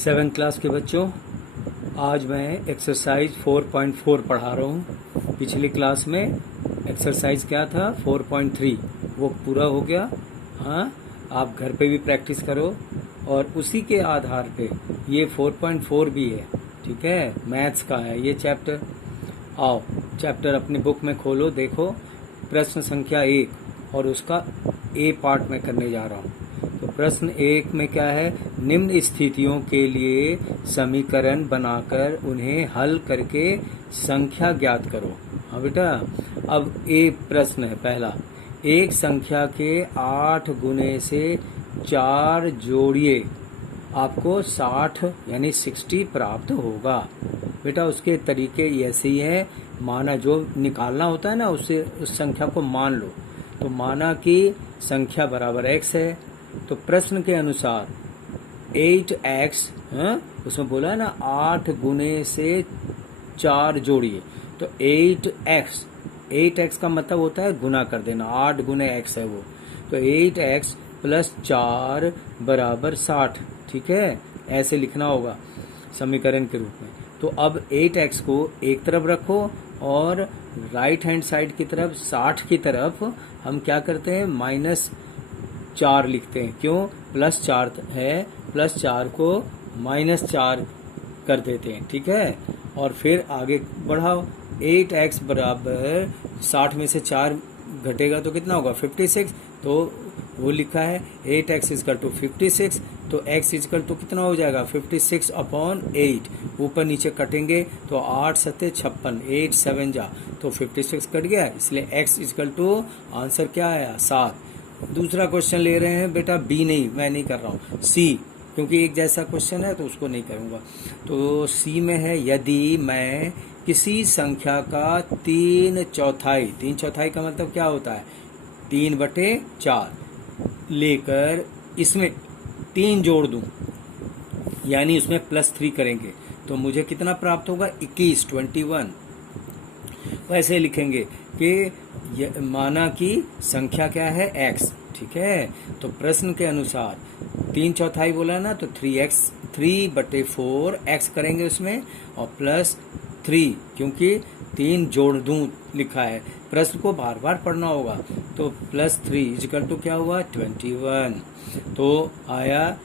7th class के बच्चों, आज मैं एक्सरसाइज 4.4 पढ़ा रहा हूँ। पिछली क्लास में एक्सरसाइज क्या था 4.3, वो पूरा हो गया। हाँ, आप घर पे भी प्रैक्टिस करो और उसी के आधार पे ये 4.4 भी है। ठीक है, मैथ्स का है ये चैप्टर। आओ चैप्टर अपनी बुक में खोलो, देखो प्रश्न संख्या 1 और उसका ए पार्ट में करने जा रहा हूँ। तो प्रश्न 1 में क्या है, निम्न स्थितियों के लिए समीकरण बनाकर उन्हें हल करके संख्या ज्ञात करो। हाँ बेटा, अब ए प्रश्न है पहला, एक संख्या के 8 गुने से 4 जोड़िए, आपको 60 यानी 60 प्राप्त होगा। बेटा उसके तरीके ऐसे ही है, माना जो निकालना होता है ना, उससे उस संख्या को मान लो। तो माना कि संख्या बराबर x है, तो प्रश्न के अनुसार 8x, उसमें बोला है ना 8 गुने से 4 जोड़िए, तो 8x का मतलब होता है गुना कर देना, 8 गुने x है वो, तो 8x प्लस 4 बराबर 60। ठीक है, ऐसे लिखना होगा समीकरण के रूप में। तो अब 8x को एक तरफ रखो और राइट हैंड साइड की तरफ 60 की तरफ हम क्या करते हैं, -4 लिखते हैं। क्यों, +4 है, +4 को -4 कर देते हैं। ठीक है, और फिर आगे बढ़ाओ, 8x बराबर 60 में से 4 घटेगा तो कितना होगा 56, तो वो लिखा है 8x इजकल टू 56, तो x इजकल टू कितना हो जाएगा 56/8। ऊपर नीचे कटेंगे तो 8 सत्ते 56, 8 7 जा, तो 56 कट गया, इसलिए x इजकल टू आंसर क्या आया 7। दूसरा क्वेश्चन ले रहे हैं बेटा, बी नहीं, मैं नहीं कर रहा हूँ, सी, क्योंकि एक जैसा क्वेश्चन है तो उसको नहीं करूँगा। तो सी में है, यदि मैं किसी संख्या का 3/4, 3/4 का मतलब क्या होता है 3/4 लेकर इसमें 3 जोड़ दूं, यानी उसमें +3 करेंगे, तो मुझे कितना प्राप्त होगा 21। वैसे लिखेंगे कि माना कि संख्या क्या है x। ठीक है, तो प्रश्न के अनुसार 3/4 बोला ना, तो 3/4 x करेंगे उसमें, और +3, क्योंकि 3 जोड़ दूं लिखा है, प्रश्न को बार बार पढ़ना होगा। तो +3 इजकल टू क्या हुआ 21। तो आया,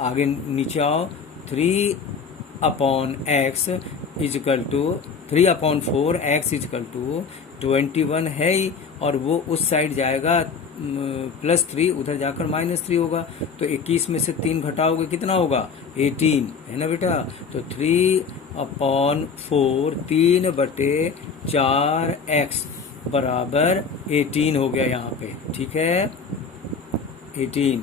आगे नीचे आओ, 3/x is equal to 3/4 x is equal to 21 है ही, और वो उस साइड जाएगा +3, उधर जाकर -3 होगा, तो 21 में से 3 घटाओगे कितना होगा 18, है ना बेटा। तो 3/4 3/4x बराबर 18 हो गया यहाँ पे। ठीक है, 18।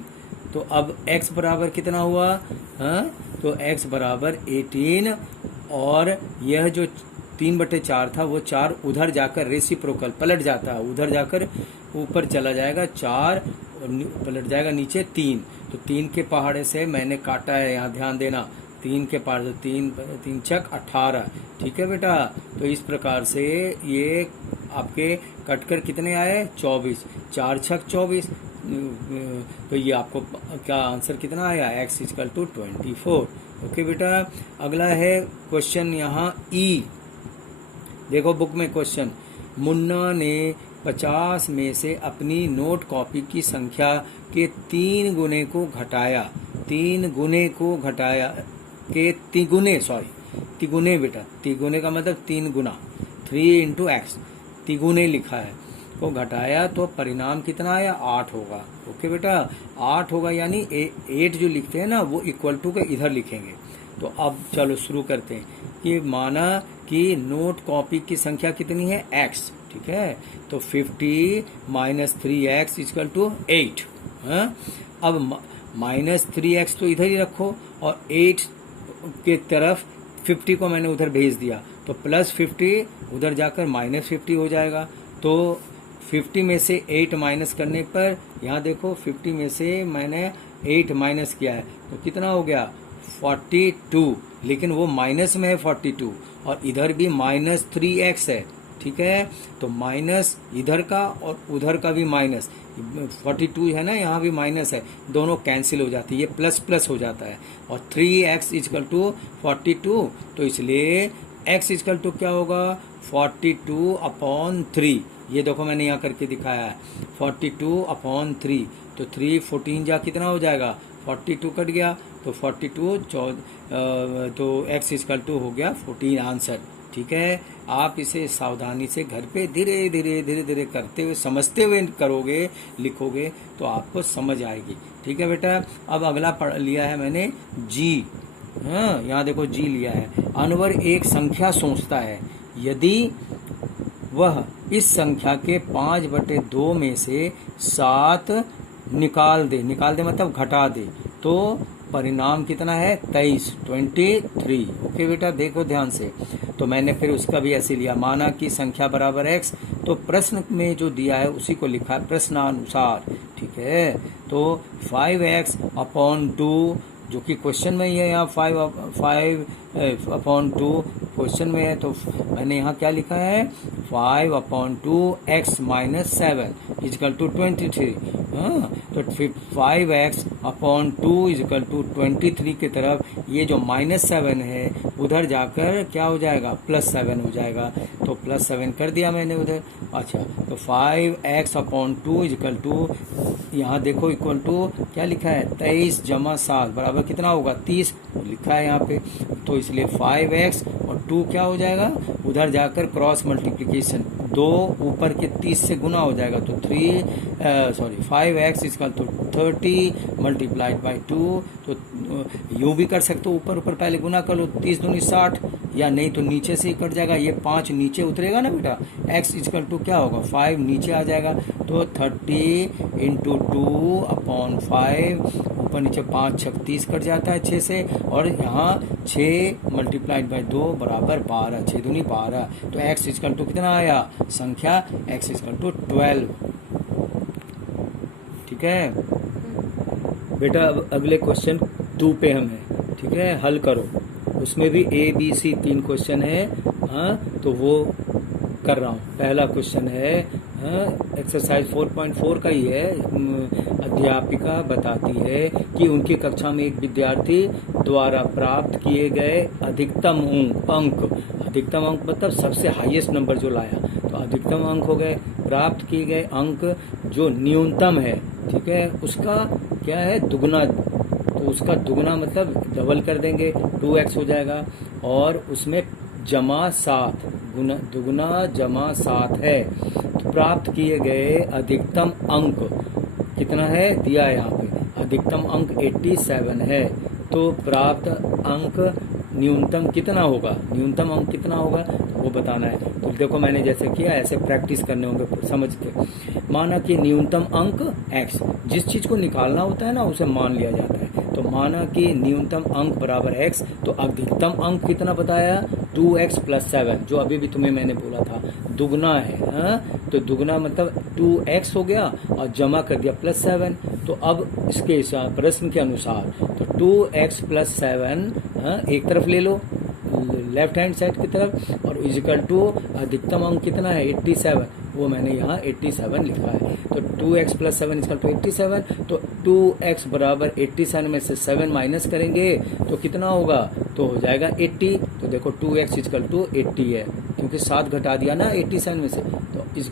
तो अब x बराबर कितना हुआ, हाँ, तो x बराबर 18, और यह जो 3/4 था वो 4 उधर जाकर रेसिप्रोकल पलट जाता है, उधर जाकर ऊपर चला जाएगा 4 और पलट जाएगा नीचे 3। तो 3 के पहाड़े से मैंने काटा है, यहाँ ध्यान देना, 3 के पहाड़े से 3 छक 18। ठीक है बेटा, तो इस प्रकार से ये आपके कटकर कितने आए 24, 4 छक 24, तो ये आपको क्या आंसर कितना आया x इजकल टू 24। ओके बेटा, अगला है क्वेश्चन यहाँ ई, देखो बुक में क्वेश्चन, मुन्ना ने 50 में से अपनी नोट कॉपी की संख्या के 3 गुने को घटाया, 3 गुने को घटाया के तिगुने, तिगुने बेटा, तिगुने का मतलब 3 गुना, 3 × x, तिगुने लिखा है, को घटाया तो परिणाम कितना आया 8 होगा। ओके बेटा, 8 होगा, यानी 8 जो लिखते हैं ना वो इक्वल टू के इधर लिखेंगे। तो अब चलो शुरू करते हैं कि माना कि नोट कॉपी की संख्या कितनी है x। ठीक है, तो 50 - 3x इजकल टू 8। अब -3x तो इधर ही रखो, और 8 के तरफ 50 को मैंने उधर भेज दिया, तो +50 उधर जाकर -50 हो जाएगा। तो 50 में से 8 माइनस करने पर, यहाँ देखो 50 में से मैंने 8 माइनस किया है, तो कितना हो गया 42, लेकिन वो माइनस में है 42, और इधर भी -3x है। ठीक है। तो माइनस इधर का और उधर का भी माइनस, 42 है ना, यहाँ भी माइनस है, दोनों कैंसिल हो जाती है, ये प्लस प्लस हो जाता है। और 3x इक्वल टू 42, तो इसलिए x इक्वल टू क्या होगा 42/3। ये देखो मैंने यहाँ करके दिखाया है 42/3। तो 3 14 जा कितना हो जाएगा 42 कट गया, तो 42 तो x इक्वल टू हो गया 14 आंसर। ठीक है, आप इसे सावधानी से घर पे धीरे धीरे धीरे धीरे करते हुए समझते हुए करोगे, लिखोगे तो आपको समझ आएगी। ठीक है बेटा, अब अगला पढ़ लिया है मैंने जी। हाँ, यहाँ देखो जी लिया है। अनवर एक संख्या सोचता है, यदि वह इस संख्या के 5/2 में से 7 निकाल दे मतलब घटा दे, तो परिणाम कितना है 23। ओके बेटा, देखो ध्यान से। तो मैंने फिर उसका भी ऐसे लिया, माना कि संख्या बराबर x, तो प्रश्न में जो दिया है उसी को लिखा है प्रश्नानुसार। ठीक है, तो 5x/2 जो कि क्वेश्चन में ही है, यहाँ 5/2 क्वेश्चन में है, तो मैंने यहाँ क्या लिखा है 5/2x - 7 = 23। हाँ, तो 5x/2 = 23 की तरफ ये जो -7 है उधर जाकर क्या हो जाएगा +7 हो जाएगा, तो +7 कर दिया मैंने उधर। अच्छा, तो 5x/2 = यहाँ देखो इक्वल टू क्या लिखा है 23 + 7 बराबर कितना होगा 30 लिखा है यहाँ पे। तो इसलिए 5x और 2 क्या हो जाएगा, उधर जाकर क्रॉस मल्टीप्लिकेशन 2 ऊपर के 30 से गुना हो जाएगा, तो 5x = 30 × 2। तो यूँ भी कर सकते हो, ऊपर ऊपर पहले गुना कर लो, 30 दूनी 60, या नहीं तो नीचे से ही कट जाएगा, ये 5 नीचे उतरेगा ना बेटा, x = क्या होगा 5 नीचे आ जाएगा, तो 30 × 2/5, ऊपर नीचे 5 × 36 कट जाता है 6 से, और यहाँ 6 × 2 बराबर 12, 6 दूनी 12, तो x = कितना आया संख्या x = 12। ठीक है बेटा, अब अगले क्वेश्चन 2 पे हम है। ठीक है, हल करो, उसमें भी ABC 3 क्वेश्चन है। हाँ, तो वो कर रहा हूँ। पहला क्वेश्चन है एक्सरसाइज 4.4 का ही है। अध्यापिका बताती है कि उनकी कक्षा में एक विद्यार्थी द्वारा प्राप्त किए गए अधिकतम अंक मतलब सबसे हाईएस्ट नंबर जो लाया, तो अधिकतम अंक हो गए, प्राप्त किए गए अंक जो न्यूनतम है, ठीक है, उसका क्या है दुगना, तो उसका दुगना मतलब डबल कर देंगे 2x हो जाएगा, और उसमें +7 दुगना +7 है। तो प्राप्त किए गए अधिकतम अंक कितना है दिया है यहाँ पे, अधिकतम अंक 87 है, तो प्राप्त अंक न्यूनतम कितना होगा, न्यूनतम अंक कितना होगा वो बताना है। तो देखो मैंने जैसे किया ऐसे प्रैक्टिस करने होंगे समझ के। माना कि न्यूनतम अंक x, जिस चीज को निकालना होता है ना उसे मान लिया जाता है, तो माना कि न्यूनतम अंक बराबर x, तो अधिकतम अंक कितना बताया 2x + 7, जो अभी भी तुम्हें मैंने बोला था दुगना है। हाँ, तो दुगना मतलब 2x हो गया और जमा कर दिया +7, तो अब इसके प्रश्न के अनुसार तो 2x + 7 एक तरफ ले लो लेफ्ट हैंड साइड की तरफ, और = अधिकतम अंक कितना है 87, वो मैंने यहाँ 87 लिखा है। तो 2x + 7 = 87, तो 2x बराबर 87 में से 7 माइनस करेंगे तो कितना होगा, तो हो जाएगा 80। तो देखो 2x = 80 है, क्योंकि 7 घटा दिया ना 87 में से, तो x =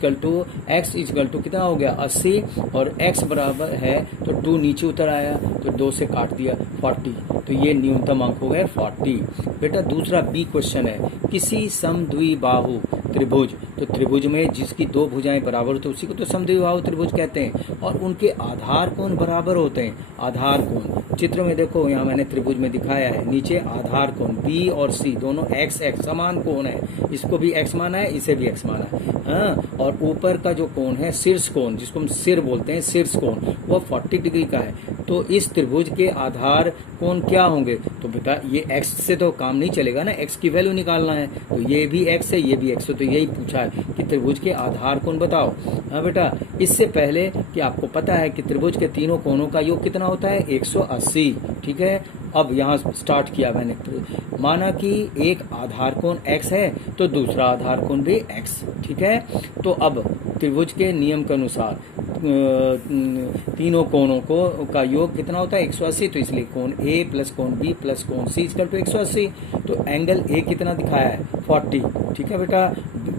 कितना हो गया 80, और x बराबर है तो 2 नीचे उतर आया, तो 2 से काट दिया 40, तो ये न्यूनतम अंक हो गए 40। बेटा दूसरा B क्वेश्चन है, किसी समद्विबाहु त्रिभुज, तो त्रिभुज में जिसकी 2 भुजाएं बराबर होती है उसी को तो समद्विबाहु त्रिभुज कहते हैं, और उनके आधार कोण बराबर होते हैं। आधार कोण चित्र में देखो, यहाँ मैंने त्रिभुज में दिखाया है, नीचे आधार कोण B और C दोनों x समान कोण है, इसको भी x माना है, इसे भी x माना है। हाँ, और ऊपर का जो कोण है शीर्ष कोण, जिसको हम सिर बोलते हैं, शीर्ष कोण वो 40 डिग्री का है। तो इस त्रिभुज के आधार कोण क्या होंगे, तो बेटा ये x से तो काम नहीं चलेगा ना, x की वैल्यू निकालना है, तो ये भी x है ये भी x है, तो यही पूछा है कि त्रिभुज के आधार कोण बताओ। हाँ बेटा, इससे पहले कि आपको पता है कि त्रिभुज के तीनों कोणों का योग कितना होता है 180, ठीक है, अब यहाँ स्टार्ट किया मैंने, माना कि एक आधार कोण x है तो दूसरा आधार कोण भी x, ठीक है। तो अब त्रिभुज के नियम के अनुसार तीनों कोणों को का योग कितना होता है 180, तो इसलिए कोण A प्लस कोण B प्लस कोण C इक्वल टू 180। तो एंगल A कितना दिखाया है 40, ठीक है बेटा।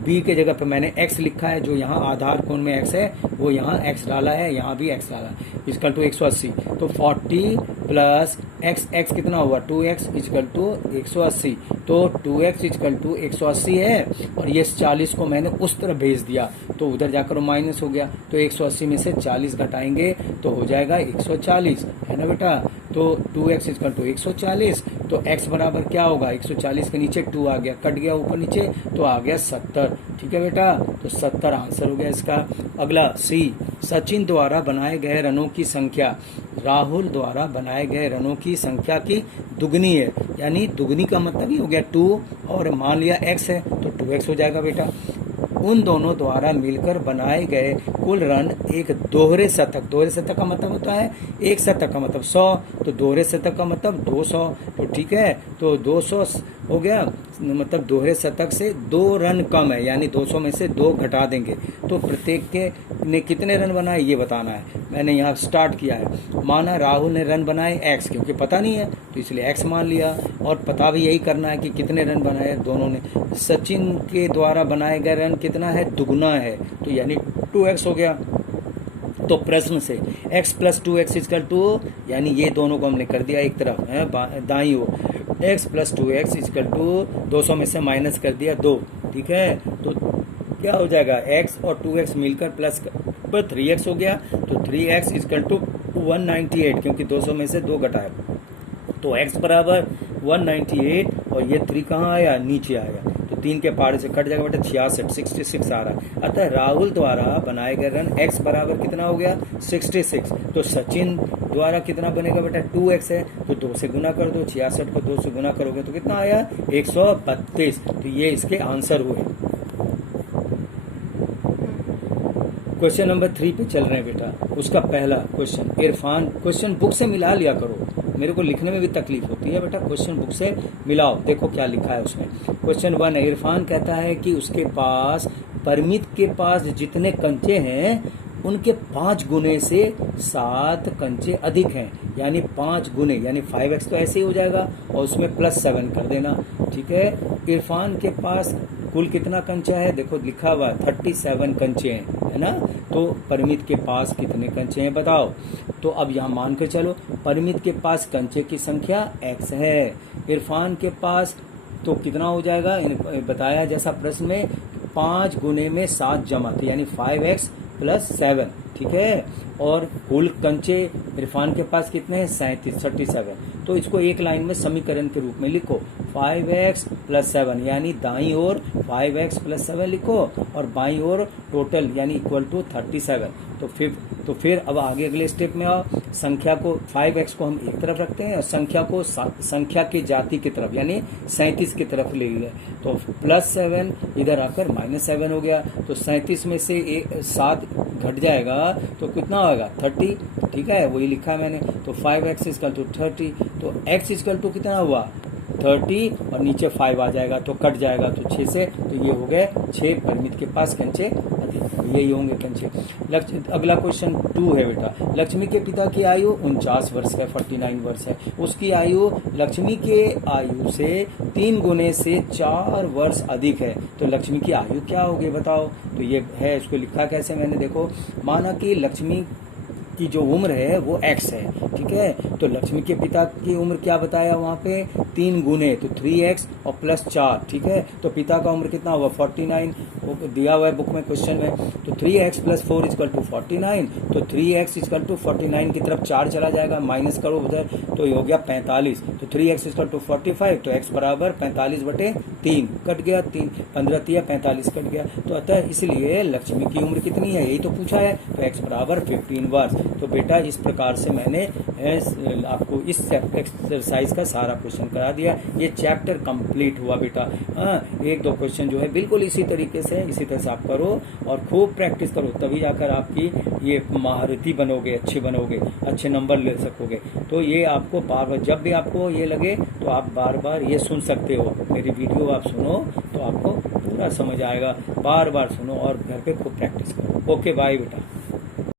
B के जगह पे मैंने x लिखा है, जो यहाँ आधार कोण में x है वो यहाँ x डाला है, यहाँ भी x डाला है, इक्वल टू 180। तो 40 प्लस x कितना हुआ 2x इक्वल टू 180। तो 2x इक्वल टू 180 है, और ये 40 को मैंने उस तरफ भेज दिया तो उधर जाकर माइनस हो गया। तो 180 में से 40 घटाएंगे तो हो जाएगा 140, है ना बेटा। तो 2x इक्वल टू 140, तो x बराबर क्या होगा 140 के नीचे 2 आ गया, कट गया ऊपर नीचे तो आ गया 70, ठीक है बेटा। तो 70 आंसर हो गया इसका। अगला C, सचिन द्वारा बनाए गए रनों की संख्या राहुल द्वारा बनाए गए रनों की संख्या की दुगनी है, यानी दुगनी का मतलब ही हो गया 2, और मान लिया x है तो 2x हो जाएगा बेटा। उन दोनों द्वारा मिलकर बनाए गए कुल रन एक दोहरे शतक, दोहरे शतक का मतलब होता है एक शतक का मतलब 100, तो दोहरे शतक का मतलब 200, तो ठीक है। तो 200 हो गया, मतलब दोहरे शतक से 2 रन कम है, यानी 200 में से 2 घटा देंगे तो प्रत्येक के ने कितने रन बनाए ये बताना है। मैंने यहाँ स्टार्ट किया है, माना राहुल ने रन बनाए x, क्योंकि पता नहीं है तो इसलिए x मान लिया, और पता भी यही करना है कि कितने रन बनाए दोनों ने। सचिन के द्वारा बनाए गए रन कितना है दुगुना है, तो यानी 2x हो गया। तो प्रश्न से x plus 2x equal to, यानी ये दोनों को हमने कर दिया एक तरफ है दाईं ओर, x plus 2x equal to 200 में से माइनस कर दिया 2, ठीक है। तो क्या हो जाएगा x और 2x मिलकर प्लस पर 3x हो गया, तो 3x इक्वल टू 198, क्योंकि 200 में से 2 घटाया तो x बराबर 198, और ये 3 कहाँ आया नीचे आया, तो 3 के पारे से कट जाएगा बेटा 66 आ रहा है। अतः राहुल द्वारा बनाए गए रन x बराबर कितना हो गया 66। तो सचिन द्वारा कितना बनेगा बेटा 2x है, तो 2 से गुना कर दो, 66 को 2 से गुना करोगे तो कितना आया 132। तो ये इसके आंसर हुए। क्वेश्चन नंबर 3 पे चल रहे हैं बेटा। उसका पहला क्वेश्चन, इरफान, क्वेश्चन बुक से मिला लिया करो, मेरे को लिखने में भी तकलीफ होती है बेटा, क्वेश्चन बुक से मिलाओ। देखो क्या लिखा है उसमें। क्वेश्चन 1 है, इरफान कहता है कि उसके पास परमित के पास जितने कंचे हैं उनके 5 गुने से 7 कंचे अधिक हैं, यानी 5 गुने, यानी 5x तो ऐसे ही हो जाएगा और उसमें प्लस 7 कर देना, ठीक है। इरफान के पास कुल कितना कंचा है, देखो लिखा हुआ 37 कंचे हैं, है ना। तो परमित के पास कितने कंचे हैं बताओ। तो अब यहाँ मान कर चलो, परमित के पास कंचे की संख्या x है, इरफान के पास तो कितना हो जाएगा, बताया जैसा प्रश्न में 5 गुने में 7 जमा, तो यानी 5x प्लस 7, ठीक है। और कुल कंचे इरफान के पास कितने हैं 37। तो इसको एक लाइन में समीकरण के रूप में लिखो, 5x प्लस 7, यानी दाईं ओर 5x प्लस 7 लिखो और बाईं ओर टोटल यानी इक्वल टू 37। तो फिर अब आगे अगले स्टेप में आओ, संख्या को 5x को हम एक तरफ रखते हैं और संख्या को संख्या की जाति की तरफ यानी 37 की तरफ ले गए, तो प्लस 7 इधर आकर माइनस 7 हो गया। तो 37 में से 7 घट जाएगा तो कितना होगा 30, ठीक है, वही लिखा है मैंने। तो 5x इक्वल टू 30, तो x इक्वल टू कितना हुआ 30 और नीचे 5 आ जाएगा तो कट जाएगा, तो 6 से, तो ये हो गए 6 परमित के पास कंचे, यही होंगे कंचे। अगला क्वेश्चन 2 है बेटा, लक्ष्मी के पिता की आयु 49 वर्ष है, 49 वर्ष है, उसकी आयु लक्ष्मी के आयु से 3 गुने से 4 वर्ष अधिक है, तो लक्ष्मी की आयु क्या होगी बताओ। तो ये है, इसको लिखा कैसे मैंने, देखो माना कि लक्ष्मी की जो उम्र है वो x है, ठीक है। तो लक्ष्मी के पिता की उम्र क्या बताया वहाँ पे 3 गुने, तो 3x और प्लस 4, ठीक है। तो पिता का उम्र कितना हुआ 49, दिया हुआ है बुक में क्वेश्चन में। तो 3x प्लस 4 इक्वल टू 49, तो 3x इक्वल टू 49 की तरफ 4 चला जाएगा, माइनस करो उधर, तो ये हो गया 45। तो 3x इक्वल टू 45, तो x बराबर 45/3 कट गया, 3 15 3 45 कट गया। तो अतः इसलिए लक्ष्मी की उम्र कितनी है यही तो पूछा है, तो x बराबर 15 वर्ष। तो बेटा इस प्रकार से मैंने आपको इस एक्सरसाइज का सारा क्वेश्चन करा दिया। ये चैप्टर कंप्लीट हुआ बेटा। हाँ, एक दो क्वेश्चन जो है बिल्कुल इसी तरीके से, इसी तरह से आप करो और खूब प्रैक्टिस करो, तभी जाकर आपकी ये महारथी बनोगे, अच्छे बनोगे, अच्छे नंबर ले सकोगे। तो ये आपको बार बार, जब भी आपको ये लगे तो आप बार बार ये सुन सकते हो, मेरी वीडियो आप सुनो तो आपको पूरा समझ आएगा। बार बार सुनो और घर पे खूब प्रैक्टिस करो। ओके, बाय बेटा।